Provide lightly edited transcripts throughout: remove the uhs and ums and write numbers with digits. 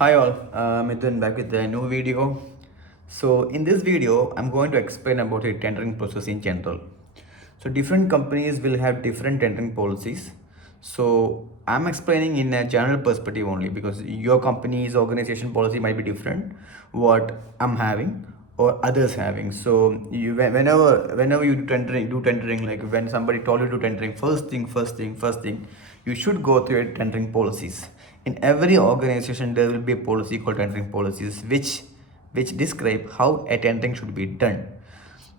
Hi all, Mithun back with a new video. So in this video, I'm going to explain about the tendering process in general. So different companies will have different tendering policies. So I'm explaining in a general perspective only because your company's organization policy might be different what I'm having or others having. So whenever you do tendering, like when somebody told you to tendering, first thing, you should go through your tendering policies. In every organization there will be a policy called tendering policies which describe how a tendering should be done.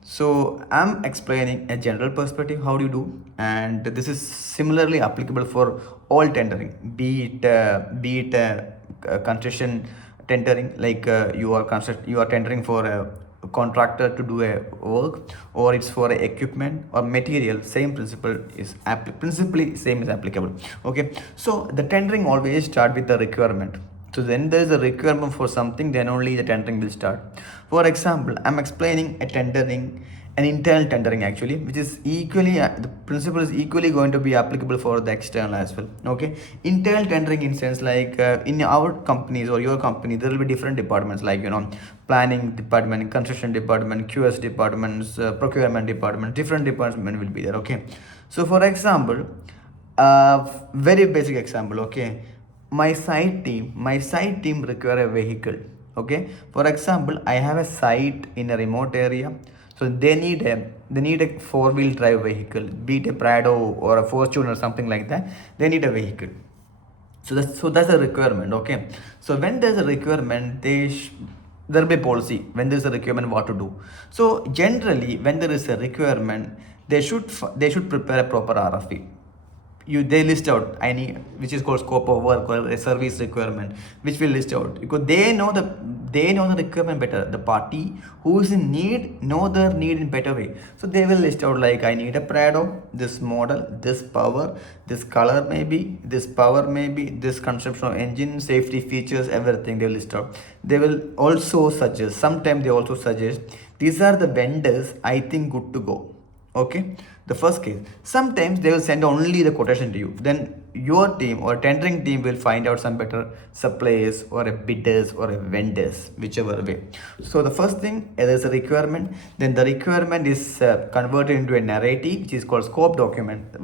So I'm explaining a general perspective how do you do, and this is similarly applicable for all tendering, be it construction tendering, like you are tendering for a contractor to do a work, or it's for a equipment or material. Same principle is principally same is applicable. Okay, so the tendering always start with the requirement. So then there is a requirement for something, then only the tendering will start. For example, I'm explaining a tendering, an internal tendering actually, which is equally the principle is equally going to be applicable for the external as well. Okay, internal tendering in sense like in our companies or your company, there will be different departments like planning department, construction department, QS departments, procurement department, different department will be there. Okay, so for example, very basic example. Okay, my site team require a vehicle. Okay, for example, I have a site in a remote area, so they need a four-wheel drive vehicle, be it a Prado or a Fortune or something like that. They need a vehicle. So that's a requirement. Okay, so when there's a requirement, there'll be policy. When there's a requirement, what to do. So generally when there is a requirement, they should prepare a proper RFP. They list out I need, which is called scope of work or a service requirement, which will list out because they know the requirement better. The party who is in need know their need in better way. So they will list out like I need a Prado, this model, this power, this color, maybe this power, maybe this conception of engine, safety features, everything they will list out. They will also suggest, sometimes they also suggest, these are the vendors I think good to go. Okay, the first case, sometimes they will send only the quotation to you, then your team or tendering team will find out some better suppliers or a bidders or a vendors, whichever way. So the first thing, there's a requirement, then the requirement is converted into a narrative which is called scope document.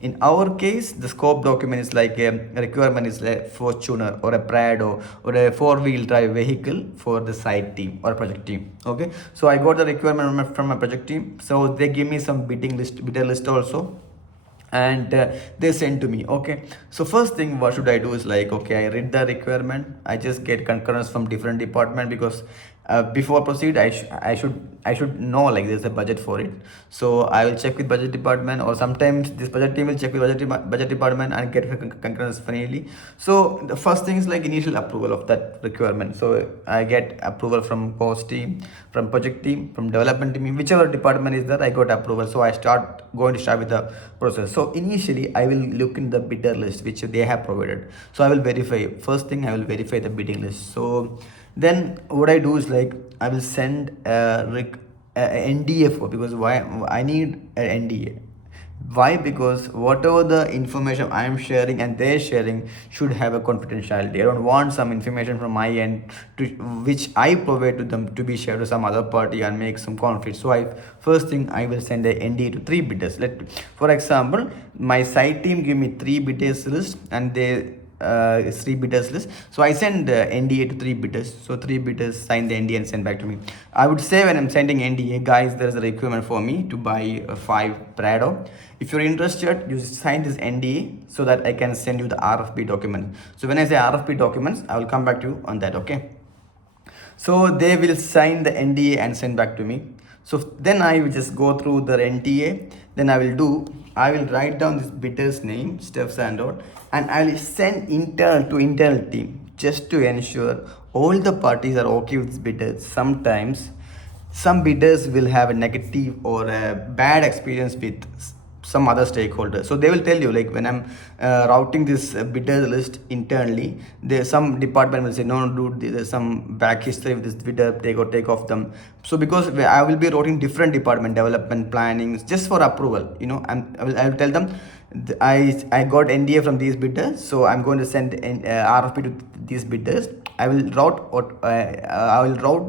In our case, the scope document is like a requirement is a Fortuner or a Prado or a four-wheel drive vehicle for the site team or project team. Okay, so I got the requirement from my project team, so they give me some bidder list also, and they send to me. Okay, so first thing what should I do is like, okay, I read the requirement, I just get concurrence from different department because before proceed I should know like there's a budget for it. So I will check with budget department, or sometimes this budget team will check with budget department and get concurrence finally. So the first thing is like initial approval of that requirement. So I get approval from cost team, from project team, from development team, whichever department is there, I got approval. So I going to start with the process. So initially I will look in the bidder list which they have provided. So I will verify, first thing I will verify the bidding list. So then what I do is like I will send a NDA for, because why I need an NDA. Why? Because whatever the information I am sharing and they're sharing should have a confidentiality. I don't want some information from my end to which I provide to them to be shared to some other party and make some conflict. So I first thing I will send a NDA to three bidders. For example, my site team give me three bidders list, and they three bidders list. So I send NDA to three bidders. So three bidders sign the NDA and send back to me. I would say when I'm sending NDA, guys, there is a requirement for me to buy five Prado. If you're interested, you sign this NDA so that I can send you the RFP document. So when I say RFP documents, I will come back to you on that. Okay. So they will sign the NDA and send back to me. So then I will just go through the NDA. Then I will write down this bidder's name, steps and all, and I will send internal team just to ensure all the parties are okay with this bidder. Sometimes some bidders will have a negative or a bad experience with some other stakeholder. So they will tell you like when I'm routing this bidder list internally, there some department will say no, dude, there's some back history of this bidder, take off them. So because I will be routing different department, development, planning, just for approval, and I will tell them I got NDA from these bidders, so I'm going to send an RFP to these bidders. I will route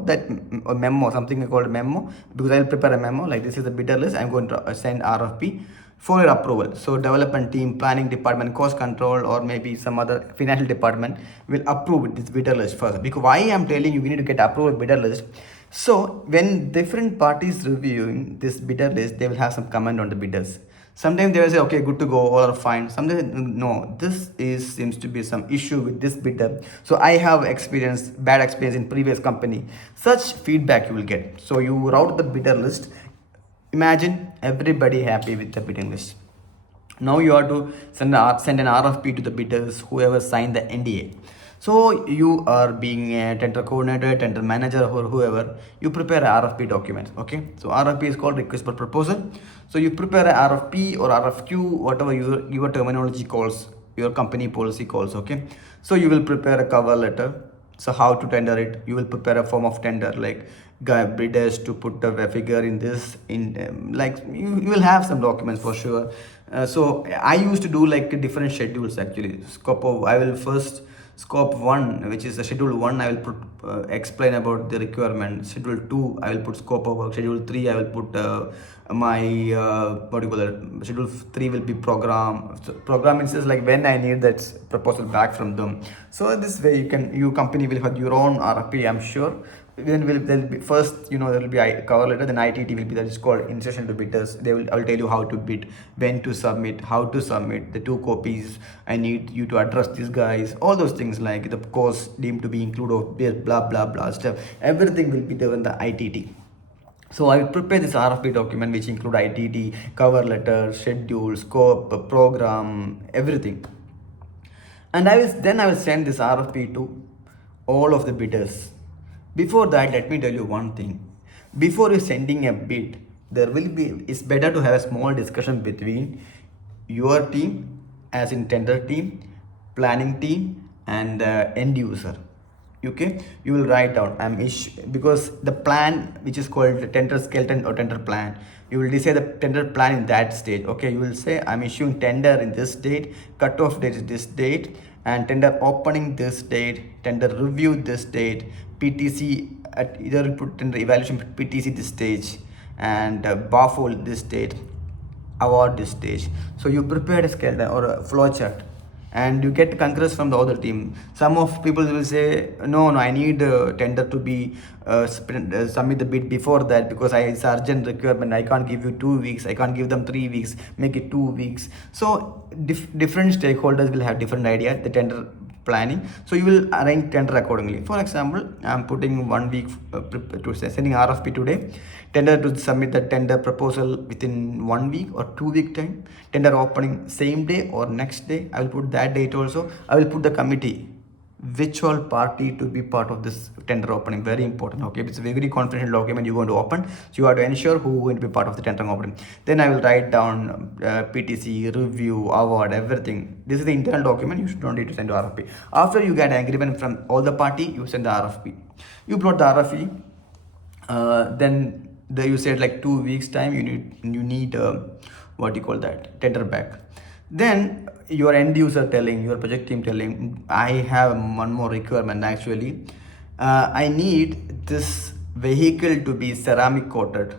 that a memo, something called memo, because I'll prepare a memo like this is the bidder list. I'm going to send RFP for your approval. So development team, planning department, cost control, or maybe some other financial department will approve this bidder list first. Because why I'm telling you we need to get approved bidder list. So when different parties reviewing this bidder list, they will have some comment on the bidders. Sometimes they will say, okay, good to go, all are fine. Sometimes, no, this is seems to be some issue with this bidder. So I have bad experience in previous company. Such feedback you will get. So you route the bidder list. Imagine everybody happy with the bidding list. Now you have to send an RFP to the bidders, whoever signed the NDA. So you are being a tender coordinator, tender manager, or whoever, you prepare a RFP document. Okay, so RFP is called request for proposal. So you prepare a RFP or RFQ, whatever your terminology calls, your company policy calls. Okay, so you will prepare a cover letter. So how to tender it? You will prepare a form of tender, like bidders to put a figure in this in like you will have some documents for sure. So I used to do like different schedules actually. I will first scope 1, which is the schedule 1, I will put explain about the requirement. Schedule 2, I will put scope of work. Schedule 3, I will put my what do you call it, schedule 3 will be program. So program means like when I need that proposal back from them. So this way you company will have your own RFP, I'm sure. Then there'll be first, there will be cover letter, then ITT will be, that is called instruction to bidders. I will tell you how to bid, when to submit, how to submit, the 2 copies I need you to address these guys, all those things, like the cost deemed to be included of blah blah blah stuff. Everything will be there in the ITT. So I will prepare this RFP document, which include ITT, cover letter, schedule, scope, program, everything. And I will send this RFP to all of the bidders. Before that, let me tell you one thing. Before you sending a bid, it's better to have a small discussion between your team, as in tender team, planning team, and end user. Okay, you will write down because the plan, which is called the tender skeleton or tender plan, you will decide the tender plan in that stage. Okay, you will say I'm issuing tender in this date, cutoff date is this date, and tender opening this date, tender review this date, PTC at either put tender evaluation PTC this stage, and baffle this date, award this stage. So you prepared a skeleton or a flow chart, and you get concurrence from the other team. Some of people will say, no, I need tender to be submit the bid before that, because it's urgent requirement. I can't give you 2 weeks, I can't give them 3 weeks, make it 2 weeks. So different stakeholders will have different idea, the tender planning. So you will arrange tender accordingly. For example, I'm putting 1 week to sending RFP today, tender to submit the tender proposal within 1 week or 2 week time, tender opening same day or next day. I will put that date also. I will put the committee, which all party to be part of this tender opening. Very important. Okay, it's a very confidential document you're going to open, so you have to ensure who is going to be part of the tender opening. Then I will write down PTC, review, award, everything. This is the internal document. You don't need to send to RFP. After you get agreement from all the party, you send the RFP. You plot the RFP. Then you said like 2 weeks time you need what you call that, tender back. Then your end user telling, your project team telling, I have one more requirement actually. I need this vehicle to be ceramic coated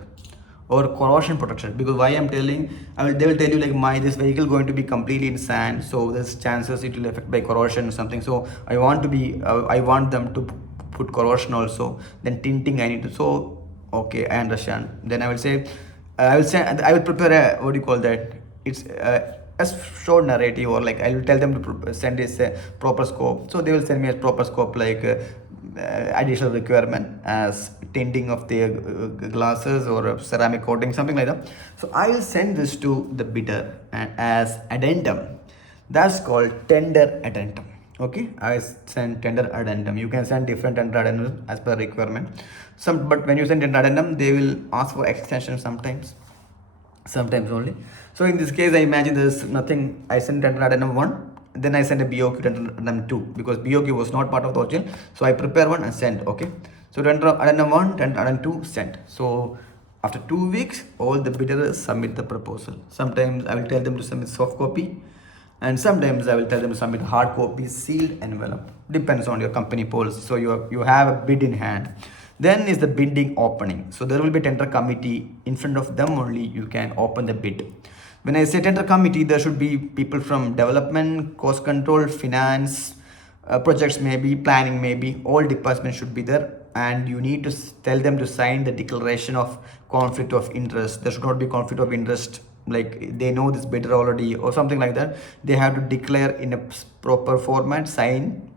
or corrosion protection. Because why I'm telling, they will tell you like this vehicle going to be completely in sand, so there's chances it will affect by corrosion or something. So I want them to put corrosion also. Then tinting I need to. So okay, I understand. Then I will say, I will prepare a, what do you call that, it's a short narrative, or like I will tell them to send this proper scope. So they will send me a proper scope, like additional requirement as tinting of the glasses or ceramic coating, something like that. So I will send this to the bidder as addendum. That's called tender addendum. Okay, I send tender addendum. You can send different tender addendum as per requirement. But when you send tender addendum, they will ask for extension sometimes only. So in this case, I imagine there's nothing. I send tender addendum 1, then I send a BOQ tender addendum 2, because BOQ was not part of the original. So I prepare one and send. Okay, so tender addendum 1, tender addendum 2, send. So After 2 weeks, all the bidders submit the proposal. Sometimes I will tell them to submit soft copy, and sometimes I will tell them to submit hard copy, sealed envelope. Depends on your company policy. So you have a bid in hand. Then is the bidding opening. So there will be tender committee. In front of them only you can open the bid. When I say tender committee, there should be people from development, cost control, finance, projects maybe, planning maybe, all departments should be there, and you need to tell them to sign the declaration of conflict of interest. There should not be conflict of interest, like they know this bidder already or something like that. They have to declare in a proper format, sign,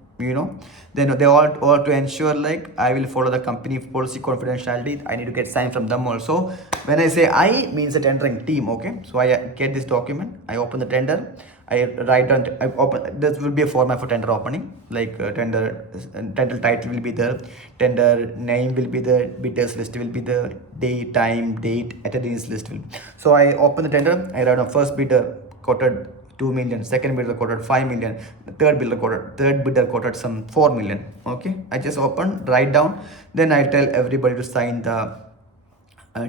then they all to ensure like I will follow the company policy confidentiality. I need to get signed from them also. When I say I, means the tendering team. Okay, so I get this document, I open the tender, I write down, I open, this will be a format for tender opening, like tender title will be there, tender name will be there, bidders list will be there, date, time, date, attendees list will be. So I open the tender, I write down first bidder quoted 2 million, second bidder quoted 5 million, third bidder quoted some 4 million. Okay, I just open, write down, then I tell everybody to sign the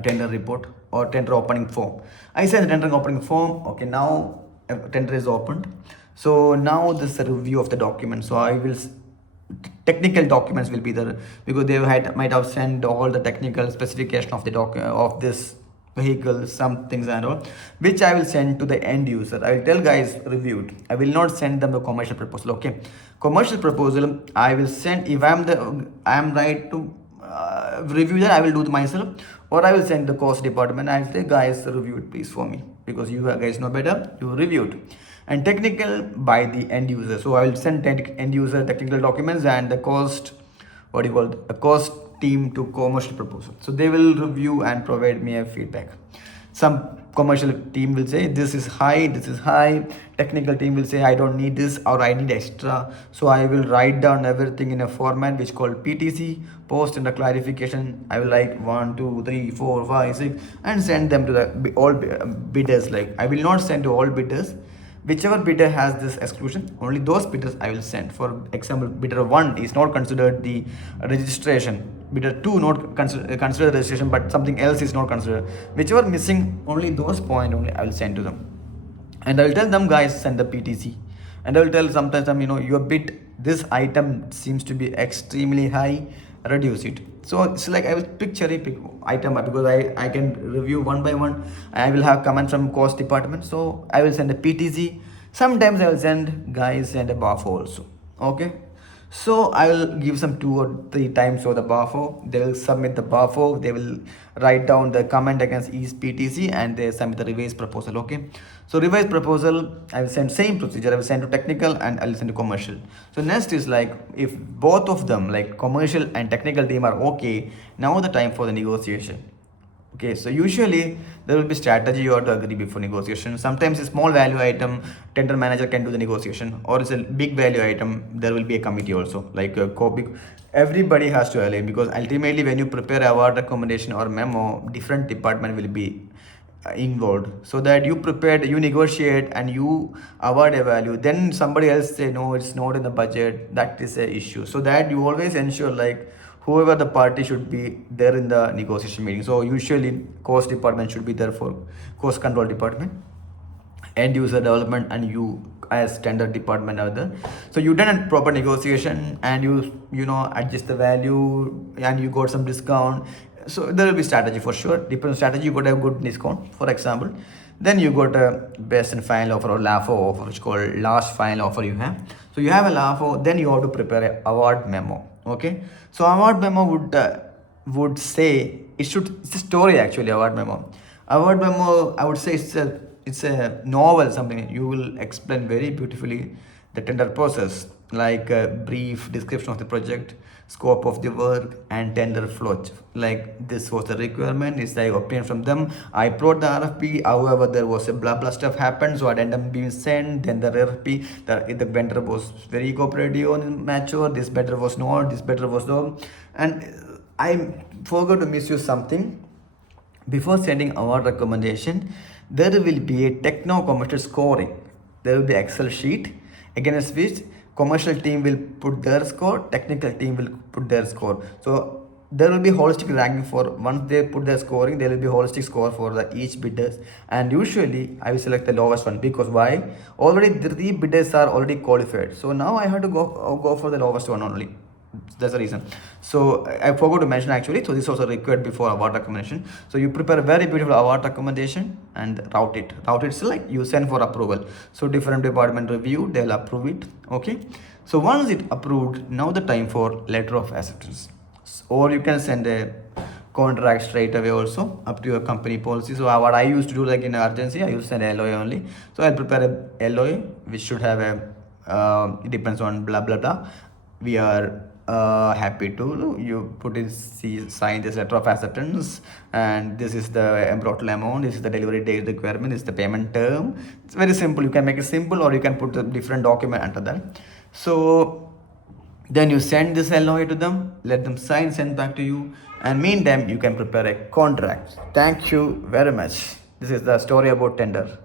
tender report or tender opening form. I send the tender opening form. Okay, now tender is opened. So now this is a review of the document. So I will technical documents will be there, because they might have sent all the technical specification of the of this vehicle, some things and all, which I will send to the end user. I will tell guys reviewed. I will not send them a commercial proposal. Okay, commercial proposal I will send if I am right to review that. I will do it myself, or I will send the cost department. I will say guys review it please for me, because you guys know better, you reviewed. And technical by the end user. So I will send end user technical documents and the cost, what do you call it, a cost team to commercial proposal. So they will review and provide me a feedback. Some commercial team will say this is high, this is high. Technical team will say I don't need this or I need extra. So I will write down everything in a format which called PTC, post and the clarification. I will write 1, 2, 3, 4, 5, 6 and send them to the all bidders. Like I will not send to all bidders. Whichever bidder has this exclusion, only those bidders I will send. For example, bidder 1 is not considered the registration, bidder 2 not consider registration, but something else is not considered. Whichever missing, only those point only I will send to them. And I will tell them guys send the PTC. And I will tell sometimes your bid, this item seems to be extremely high, reduce it. So it's like I will pick item, because I can review one by one. I will have comment from cost department, so I will send a PTC. Sometimes I will send guys and a BAFO also. Okay, so I will give some 2 or 3 times for the BAFO. They will submit the BAFO, they will write down the comment against each PTC and they submit the revised proposal. Okay, so revised proposal I will send same procedure. I will send to technical and I will send to commercial. So next is like if both of them, like commercial and technical team, are okay, now the time for the negotiation. Okay, so usually there will be strategy you have to agree before negotiation. Sometimes a small value item, tender manager can do the negotiation, or it's a big value item, there will be a committee also, like a copy. Everybody has to align, because ultimately when you prepare award recommendation or memo, different department will be involved, so that you prepared, you negotiate and you award a value, then somebody else say no, it's not in the budget. That is a issue. So that you always ensure like whoever the party should be there in the negotiation meeting. So usually cost department should be there for cost control department, end user development, and you as standard department are there. So you done a proper negotiation and you adjust the value and you got some discount. So there will be strategy for sure. Depending on strategy, you got a good discount, for example. Then you got a best and final offer or LAFO offer, which is called last final offer you have. So you have a LAFO, then you have to prepare an award memo. Okay, so award memo would say it's a story actually. Award memo I would say it's a novel, something you will explain very beautifully the tender process, like a brief description of the project, scope of the work, and tender flow. Like this was the requirement, is I obtained from them, I brought the RFP, however there was a blah blah stuff happened, so addendum being sent, then the RFP, the vendor was very cooperative and mature, this better was not, this better was no. And I forgot to miss you something. Before sending award recommendation, there will be a techno-commercial scoring. There will be Excel sheet against which commercial team will put their score, technical team will put their score. So there will be holistic ranking for once they put their scoring, there will be holistic score for the each bidders, and usually I will select the lowest one because why? Already three bidders are already qualified, so now I have to go for the lowest one only. That's the reason. So I forgot to mention actually. So this is also required before award recommendation. So you prepare a very beautiful award recommendation and route it. Route it's like you send for approval. So different department review, they'll approve it. Okay. So once it approved, now the time for letter of acceptance. Or you can send a contract straight away also up to your company policy. So what I used to do like in urgency, I used to send LOA only. So I'll prepare a LOA which should have a it depends on blah blah blah. We are happy to you put it sign this letter of acceptance, and this is the total amount, this is the delivery date requirement, this is the payment term. It's very simple. You can make it simple or you can put a different document under that. So then you send this LOA to them, let them sign, send back to you, and meantime you can prepare a contract. Thank you very much. This is the story about tender.